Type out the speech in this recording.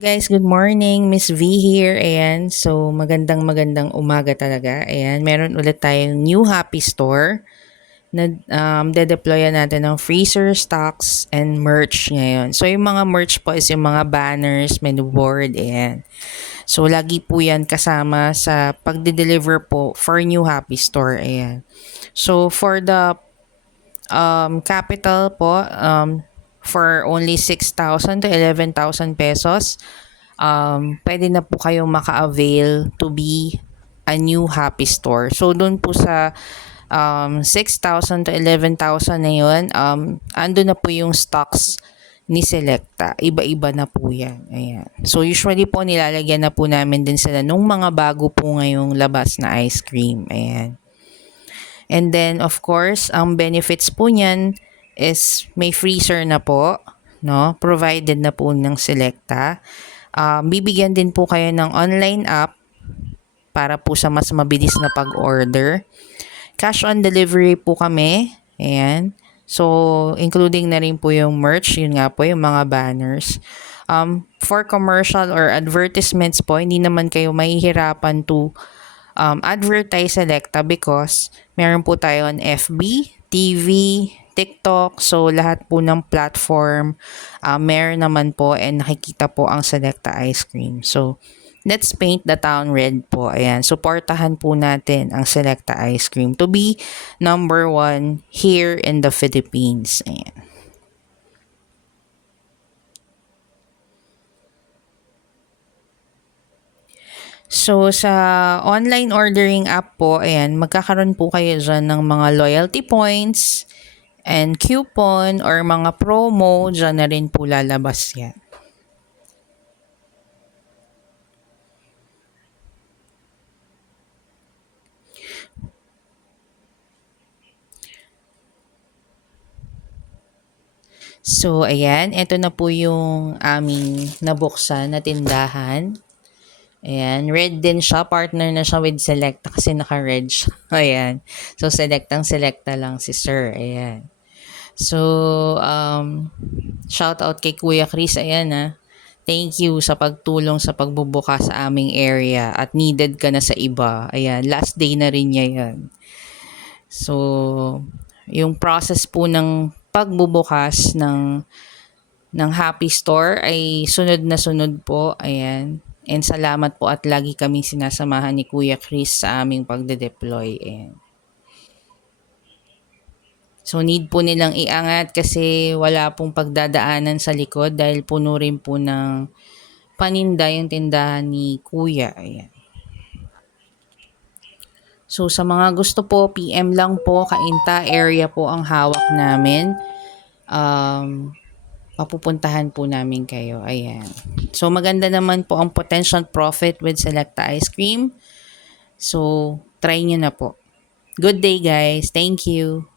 Guys, good morning. Miss V here. Ayan. So, magandang umaga talaga. Ayan. Meron ulit tayong new Happy Store na de-deployan natin ng freezer, stocks, and merch ngayon. So, yung mga merch po is yung mga banners, menu board. Ayan. So, lagi po yan kasama sa pagde-deliver po for new Happy Store. Ayan. So, for the capital po, for only 6,000 to 11,000 pesos, pwede na po kayong maka-avail to be a new Happy Store. So, doon po sa 6,000 to 11,000 na yun, ando na po yung stocks ni Selecta. Iba-iba na po yan. Ayan. So, usually po nilalagyan na po namin din sila nung mga bago po ngayong labas na ice cream. Ayan. And then, of course, ang benefits po niyan is may freezer na po, no? Provided na po ng Selecta. Bibigyan din po kayo ng online app para po sa mas mabilis na pag-order. Cash on delivery po kami. Ayan. So, including na rin po yung merch, yun nga po, yung mga banners. For commercial or advertisements po, hindi naman kayo mahihirapan to advertise Selecta because meron po tayo on FB, TV, TikTok. So, lahat po ng platform, meron naman po and nakikita po ang Selecta Ice Cream. So, let's paint the town red po. Ayan, supportahan po natin ang Selecta Ice Cream to be number 1 here in the Philippines. Ayan. So, sa online ordering app po, ayan, magkakaroon po kayo dyan ng mga loyalty points and coupon or mga promo. Dyan na rin po lalabas yan. So, ayan, ito na po yung aming nabuksan na tindahan. Ayan, red din siya. Partner na siya with Selecta kasi naka-red siya. Ayan. So, Selecta lang si Sir. Ayan. So, shout out kay Kuya Chris. Ayan Thank you sa pagtulong sa pagbubuka sa aming area at needed ka na sa iba. Ayan, last day na rin niya yan. So, yung process po ng pagbubukas ng Happy Store ay sunod na sunod po. Ayan. And salamat po at lagi kaming sinasamahan ni Kuya Chris sa aming pagde-deploy. Ayan. So need po nilang iangat kasi wala pong pagdadaanan sa likod dahil puno rin po ng paninda yung tindahan ni Kuya. Ayan. So sa mga gusto po, PM lang po, Cainta area po ang hawak namin. Papupuntahan po namin kayo. Ayan. So maganda naman po ang potential profit with Selecta Ice Cream. So try nyo na po. Good day guys. Thank you.